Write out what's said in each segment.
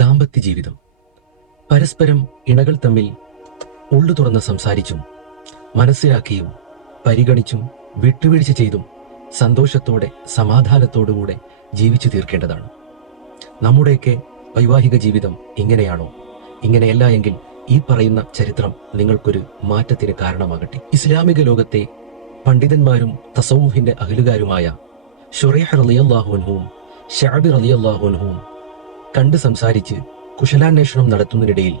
ദാമ്പത്യ ജീവിതം. പരസ്പരം ഇണകൾ തമ്മിൽ ഉള്ളു തുറന്ന് സംസാരിച്ചും മനസ്സിലാക്കിയും പരിഗണിച്ചും വിട്ടുവീഴ്ച ചെയ്തും സന്തോഷത്തോടെ സമാധാനത്തോടുകൂടെ ജീവിച്ചു തീർക്കേണ്ടതാണ്. നമ്മുടെയൊക്കെ വൈവാഹിക ജീവിതം ഇങ്ങനെയാണോ? ഇങ്ങനെയല്ല എങ്കിൽ ഈ പറയുന്ന ചരിത്രം നിങ്ങൾക്കൊരു മാറ്റത്തിന് കാരണമാകട്ടെ. ഇസ്ലാമിക ലോകത്തെ പണ്ഡിതന്മാരും തസവൂഫിന്റെ അഹലുകാരുമായ ശുറൈഹ് റളിയല്ലാഹു അൻഹുവും ശഅബി റളിയല്ലാഹു അൻഹുവും കണ്ട് സംസാരിച്ച് കുശലാന്വേഷണം നടത്തുന്നതിനിടയിൽ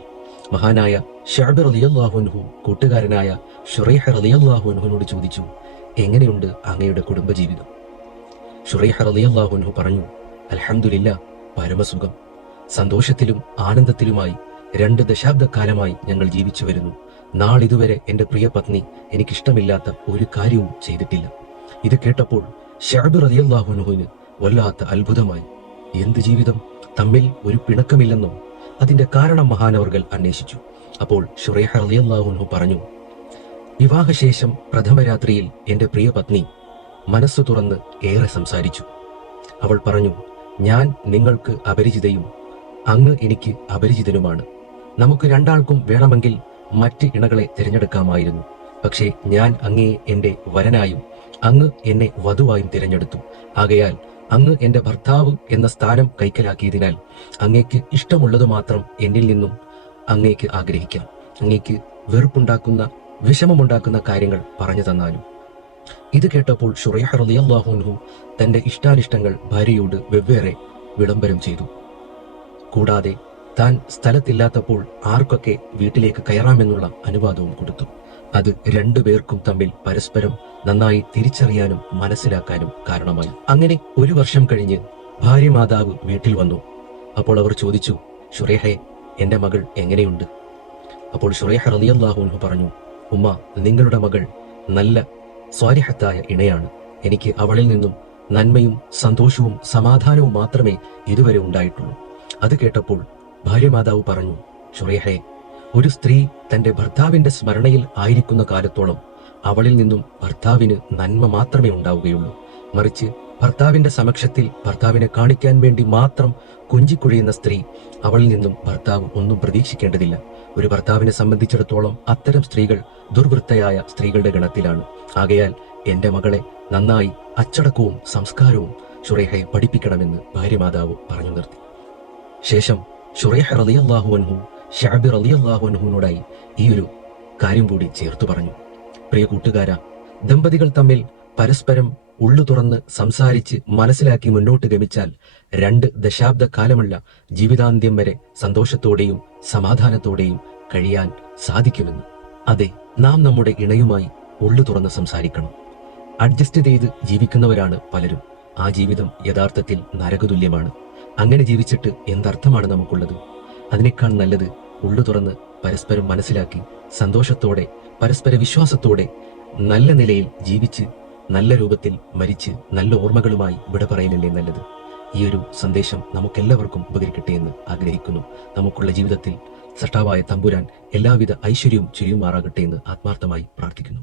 മഹാനായ ശഅബി റളിയല്ലാഹു അൻഹു കൂട്ടുകാരനായ ശുറൈഹ് റളിയല്ലാഹു അൻഹുവിനോട് ചോദിച്ചു, എങ്ങനെയുണ്ട് അങ്ങയുടെ കുടുംബജീവിതം? ശുറൈഹ് റളിയല്ലാഹു അൻഹു പറഞ്ഞു, അൽഹംദുലില്ലാ, പരമസുഖം. സന്തോഷത്തിലും ആനന്ദത്തിലുമായി 2 ദശാബ്ദക്കാലമായി ഞങ്ങൾ ജീവിച്ചു വരുന്നു. നാളിതുവരെ എൻ്റെ പ്രിയ പത്നി എനിക്കിഷ്ടമില്ലാത്ത ഒരു കാര്യവും ചെയ്തിട്ടില്ല. ഇത് കേട്ടപ്പോൾ ശഅബി റളിയല്ലാഹു അൻഹുവിന് വല്ലാത്ത അത്ഭുതമായി. എന്ത് ജീവിതം? തമ്മിൽ ഒരു പിണക്കമില്ലെന്നോ? അതിന്റെ കാരണം മഹാനവർകൾ അന്വേഷിച്ചു. അപ്പോൾ ശുറൈഹ് റളിയല്ലാഹു അൻഹു പറഞ്ഞു, വിവാഹശേഷം പ്രഥമ രാത്രിയിൽ എൻ്റെ പ്രിയ പത്നി മനസ്സു തുറന്ന് ഏറെ സംസാരിച്ചു. അവൾ പറഞ്ഞു, ഞാൻ നിങ്ങൾക്ക് അപരിചിതയും അങ്ങ് എനിക്ക് അപരിചിതനുമാണ്. നമുക്ക് രണ്ടാൾക്കും വേണമെങ്കിൽ മറ്റ് ഇണകളെ തിരഞ്ഞെടുക്കാമായിരുന്നു. പക്ഷേ ഞാൻ അങ്ങയെ എൻ്റെ വരനായും അങ്ങ് എന്നെ വധുവായും തിരഞ്ഞെടുത്തു. ആകയാൽ അങ്ങ് എൻ്റെ ഭർത്താവ് എന്ന സ്ഥാനം കൈക്കലാക്കിയതിനാൽ അങ്ങേക്ക് ഇഷ്ടമുള്ളത് മാത്രം എന്നിൽ നിന്നും അങ്ങേക്ക് ആഗ്രഹിക്കാം. അങ്ങേക്ക് വെറുപ്പുണ്ടാക്കുന്ന വിഷമമുണ്ടാക്കുന്ന കാര്യങ്ങൾ പറഞ്ഞു തന്നാലും. ഇത് കേട്ടപ്പോൾ ശുറൈഹ് റളിയല്ലാഹു അൻഹു തന്റെ ഇഷ്ടാനിഷ്ടങ്ങൾ ഭാര്യയോട് വെവ്വേറെ വിളംബരം ചെയ്തു. കൂടാതെ താൻ സ്ഥലത്തില്ലാത്തപ്പോൾ ആർക്കൊക്കെ വീട്ടിലേക്ക് കയറാമെന്നുള്ള അനുവാദവും കൊടുത്തു. അത് 2 പേർക്കും തമ്മിൽ പരസ്പരം നന്നായി തിരിച്ചറിയാനും മനസ്സിലാക്കാനും കാരണമായി. അങ്ങനെ 1 വർഷം കഴിഞ്ഞ് ഭാര്യ മാതാവ് വീട്ടിൽ വന്നു. അപ്പോൾ അവർ ചോദിച്ചു, ശുറൈഹേ, എൻ്റെ മകൾ എങ്ങനെയുണ്ട്? അപ്പോൾ ശുറൈഹ് റളിയല്ലാഹു അൻഹു പറഞ്ഞു, ഉമ്മ, നിങ്ങളുടെ മകൾ നല്ല സ്വാലിഹത്തായ ഇണയാണ്. എനിക്ക് അവളിൽ നിന്നും നന്മയും സന്തോഷവും സമാധാനവും മാത്രമേ ഇതുവരെ ഉണ്ടായിട്ടുള്ളൂ. അത് കേട്ടപ്പോൾ ഭാര്യ മാതാവ് പറഞ്ഞു, ശുറൈഹേ, ഒരു സ്ത്രീ തന്റെ ഭർത്താവിന്റെ സ്മരണയിൽ ആയിരിക്കുന്ന കാലത്തോളം അവളിൽ നിന്നും ഭർത്താവിന് നന്മ മാത്രമേ ഉണ്ടാവുകയുള്ളൂ. മറിച്ച് ഭർത്താവിന്റെ സമക്ഷത്തിൽ ഭർത്താവിനെ കാണിക്കാൻ വേണ്ടി മാത്രം കൊഞ്ചിക്കുഴിയുന്ന സ്ത്രീ, അവളിൽ നിന്നും ഭർത്താവ് ഒന്നും പ്രതീക്ഷിക്കേണ്ടതില്ല. ഒരു ഭർത്താവിനെ സംബന്ധിച്ചിടത്തോളം അത്തരം സ്ത്രീകൾ ദുർവൃത്തയായ സ്ത്രീകളുടെ ഗണത്തിലാണ്. ആകയാൽ എന്റെ മകളെ നന്നായി അച്ചടക്കവും സംസ്കാരവും ശുറൈഹെ പഠിപ്പിക്കണമെന്ന് ഭാര്യ മാതാവ് പറഞ്ഞു നിർത്തി. ശേഷം ശുറൈഹ് റളിയല്ലാഹു അൻഹു ശഅബി റളിയല്ലാഹു അൻഹുവിനോടായി ഈ ഒരു കാര്യം കൂടി ചേർത്തു പറഞ്ഞു. പ്രിയ കൂട്ടുകാരാ, ദമ്പതികൾ തമ്മിൽ പരസ്പരം ഉള്ളു തുറന്ന് സംസാരിച്ച് മനസ്സിലാക്കി മുന്നോട്ട് ഗമിച്ചാൽ 2 ദശാബ്ദ കാലമുള്ള ജീവിതാന്ത്യം വരെ സന്തോഷത്തോടെയും സമാധാനത്തോടെയും കഴിയാൻ സാധിക്കുമെന്ന്. അതെ, നാം നമ്മുടെ ഇണയുമായി ഉള്ളു തുറന്ന് സംസാരിക്കണം. അഡ്ജസ്റ്റ് ചെയ്ത് ജീവിക്കുന്നവരാണ് പലരും. ആ ജീവിതം യഥാർത്ഥത്തിൽ നരകതുല്യമാണ്. അങ്ങനെ ജീവിച്ചിട്ട് എന്തർത്ഥമാണ് നമുക്കുള്ളത്? അതിനേക്കാൾ നല്ലത് ഉള്ളു തുറന്ന് പരസ്പരം മനസ്സിലാക്കി സന്തോഷത്തോടെ പരസ്പര വിശ്വാസത്തോടെ നല്ല നിലയിൽ ജീവിച്ച് നല്ല രൂപത്തിൽ മരിച്ച് നല്ല ഓർമ്മകളുമായി വിട പറയലല്ലേ നല്ലത്. ഈ ഒരു സന്ദേശം നമുക്കെല്ലാവർക്കും ഉപകരിക്കട്ടെ എന്ന് ആഗ്രഹിക്കുന്നു. നമുക്കുള്ള ജീവിതത്തിൽ സൃഷ്ടാവായ തമ്പുരാൻ എല്ലാവിധ ഐശ്വര്യവും ചൊരിയുമാറാകട്ടെ എന്ന് ആത്മാർത്ഥമായി പ്രാർത്ഥിക്കുന്നു.